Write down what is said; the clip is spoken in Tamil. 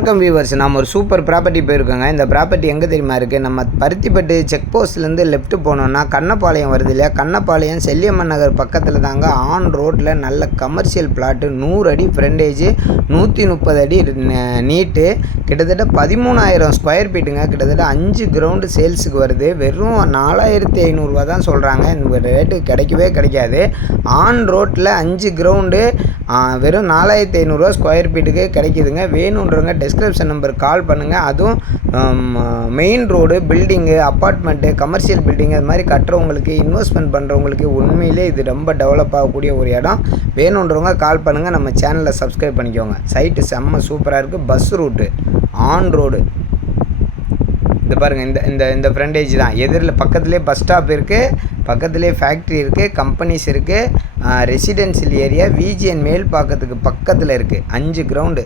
வணக்கம் வியூவர்ஸ், நம்ம ஒரு சூப்பர் ப்ராப்பர்ட்டி போயிருக்கோங்க. இந்த ப்ராப்பர்ட்டி எங்கே தெரியுமா இருக்குது? நம்ம பருத்திப்பட்டு செக் போஸ்ட்லேருந்து லெஃப்ட்டு போனோன்னா கண்ணப்பாளையம் வருது இல்லையா? கண்ணப்பாளையம் செல்லியம்மன் நகர் பக்கத்தில் தாங்க ஆன் ரோட்டில் நல்ல கமர்ஷியல் பிளாட்டு, 100 அடி ஃப்ரண்டேஜ், 130 அடி நீட்டு, கிட்டத்தட்ட 13,000 ஸ்கொயர் ஃபீட்டுங்க. கிட்டத்தட்ட 5 கிரவுண்டு சேல்ஸுக்கு வருது. வெறும் 4,500 தான் சொல்கிறாங்க. இந்த ரேட்டு கிடைக்காது. ஆன் ரோட்டில் 5 கிரவுண்டு வெறும் 4,500 ஸ்கொயர் ஃபீட்டுக்கு கிடைக்குதுங்க. வேணுன்றவங்க டிஸ்கிரிப்ஷன் நம்பர் கால் பண்ணுங்கள். அதுவும் main road, building, apartment, commercial building அது மாதிரி கட்டுறவங்களுக்கு, இன்வெஸ்ட்மெண்ட் பண்ணுறவங்களுக்கு உண்மையிலே இது ரொம்ப டெவலப் ஆகக்கூடிய ஒரு இடம். வேணுன்றவங்க கால் பண்ணுங்கள். நம்ம சேனலை சப்ஸ்கிரைப் பண்ணிக்கோங்க. சைட்டு செம்ம சூப்பராக இருக்குது. Bus route, on road. இது பாருங்கள், இந்த ஃப்ரண்டேஜ் தான். எதிரில் பக்கத்துலேயே பஸ் ஸ்டாப் இருக்குது, பக்கத்துலேயே ஃபேக்ட்ரி இருக்குது, கம்பெனிஸ் இருக்குது, ரெசிடென்ஷியல் ஏரியா, விஜிஎன் மேல் பக்கத்தில் இருக்குது. 5 கிரவுண்டு.